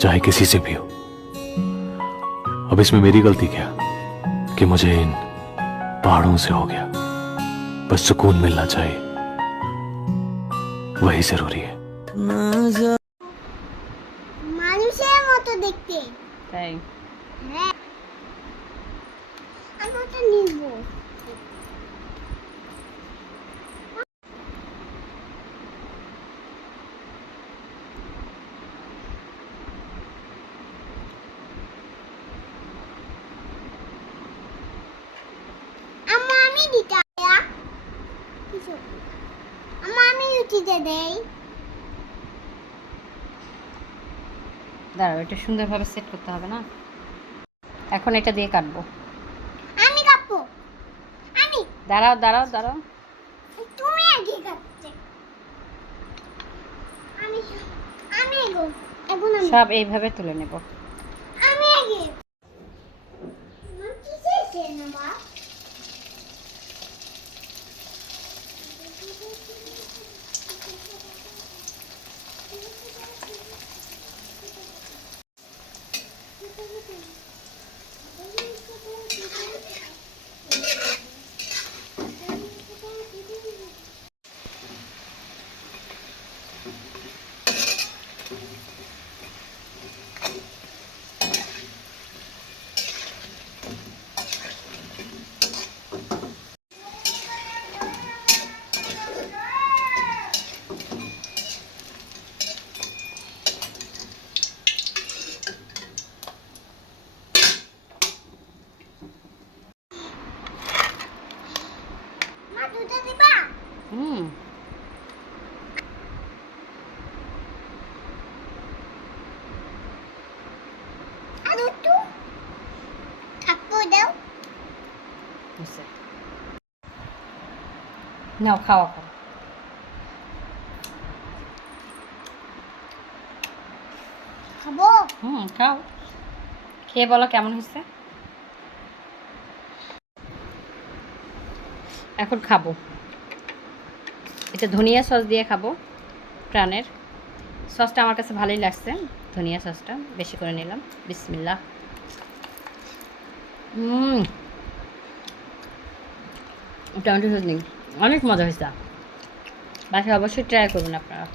चाहे किसी से भी हो। अब इसमें मेरी गलती क्या कि मुझे इन पहाड़ों से हो गया। बस सुकून मिलना चाहिए, वही जरूरी है। মানুষের মতো দেখতে। তাই হ্যাঁ, আমি ওটা নিব। আম্মা আমি দিতা কিছু আম্মা আমি রুটিতে দেই। দাঁড়াও, এটা সুন্দরভাবে সেট করতে হবে না। এখন এটা দিয়ে কাটবো। আমি কাটবো। আমি দাঁড়াও দাঁড়াও দাঁড়াও, তুমি আগে কাটতে। আমি আমি গো এখন আমি সব এইভাবে তুলে নেব। আমি আগে মা কিসে না মা মা দুধ দিবা হুম, আর একটু থাকবো দাও বুঝছে। নাও খাওয়া খাও। খাবো খাও, খেয়ে বলো কেমন হয়েছে। এখন খাবো, এটা ধনিয়া সস দিয়ে খাবো। প্রাণের সসটা আমার কাছে ভালোই লাগছে, ধনিয়া সসটা বেশি করে নিলাম। বিসমিল্লাহ। টমেটো সস নেই, অনেক মজা হয়েছে। বাসায় অবশ্যই ট্রাই করুন আপনারা।